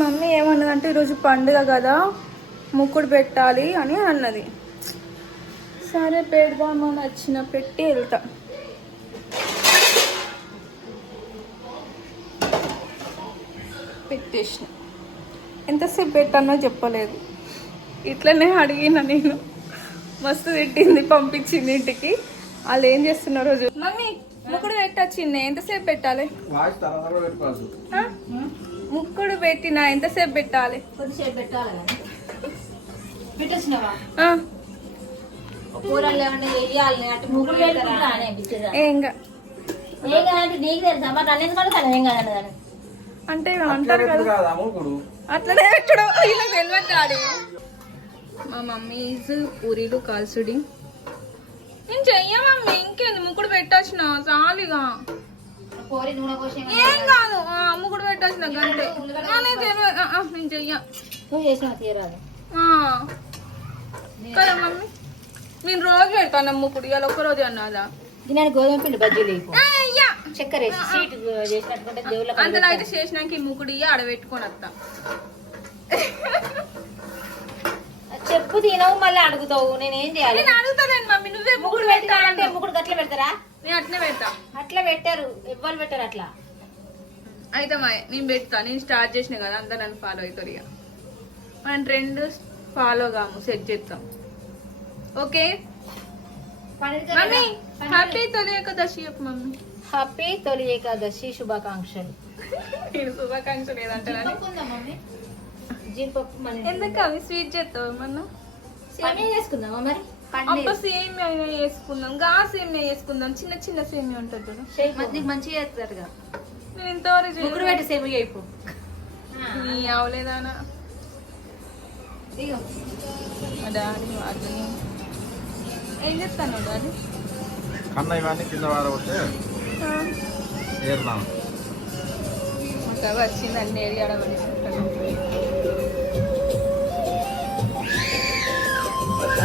Mummy ఏమన్నదంటే ఈరోజు పండుగ కదా ముక్కుడు పెట్టాలి అని అన్నది. సరే పెడదామని వచ్చిన పెట్టి వెళ్తా. పెట్టేసిన. ఎంతసేపు పెట్టానో చెప్పలేదు, ఇట్లనే అడిగిన నేను. మస్తు తిట్టింది, పంపించింది ఇంటికి. వాళ్ళు ఏం చేస్తున్నారు రోజు. మమ్మీ ముక్కుడు పెట్టొచ్చింది, ఎంతసేపు పెట్టాలి? ముక్కుడు పెట్టినా ఎంతసేపు పెట్టాలి? కొద్దిసేపు పెట్టాలి. పెట్టొచ్చినావా? అంటే అంటారు కదా, అట్లనే పెట్టడం ఇలా తెలియదు. మా మమ్మీ పూరీలు కాల్చుడి. నేను చెయ్య మమ్మీ, ఇంకేంది ముక్కుడు పెట్టొచ్చిన చాలుగా. ఏం కాదు, ముక్కుడు పెట్టొచ్చిన గంటే. నేను చెయ్య కదా మమ్మీ. నేను రోజు పెడతాను ముక్కుడు, ఇవాళ ఒక్క రోజు అన్నదా. గోధుమ పిండి బజ్జీలు చక్కెర అందులో అయితే చేసినాక ఈ ముక్కుడు ఆడ పెట్టుకొని వస్తా. చెప్పు తినవు మళ్ళీ అడుగుతావు, నేనేం చేయాలి? నేను అడుగుతాను మమ్మీ, నువ్వే ముక్కుడు పెట్టాలంటే ముక్కుడు అట్లా పెడతారా? నేను అట్లనే పెడతా. అట్లా పెట్టారు, ఎవ్వరు పెట్టారు అట్లా. అయితే నేను పెడతా. నేను స్టార్ట్ చేసిన కదా, అంతా నన్ను ఫాలో అవుతారు. ఇక మనం ట్రెండ్ ఫాలో కాము, సెట్ చేస్తాం. ఓకే మమ్మీ, హ్యాపీ తొలి ఏకాదశి చెప్పు మమ్మీ. హ్యాపీ తొలి ఏకాదశి శుభాకాంక్షలు. నేను శుభాకాంక్షలు ఏదంటానని. జీడిపప్పు ఎందుకు అవి స్వీట్ చేస్తావు ఏమన్నా? సేమియా చేసుకుందామా మరి? అబ్బా సేమియా వేసుకుందాం, గా సేమియా వేసుకుందాం. చిన్న చిన్న సేమియా ఉంటుంది చూడు, మంచిగా చేస్తారుగా. నేను ఇంతవరకు ముగ్గురు పెట్టి సేమియా అయిపో. నీ అవలేదానా డాడీ వాటిని ఏం చెప్తాను డాడీ? కన్న ఇవన్నీ కింద వారబట్టే ఏరుదాం. వచ్చిందండి ఏరియా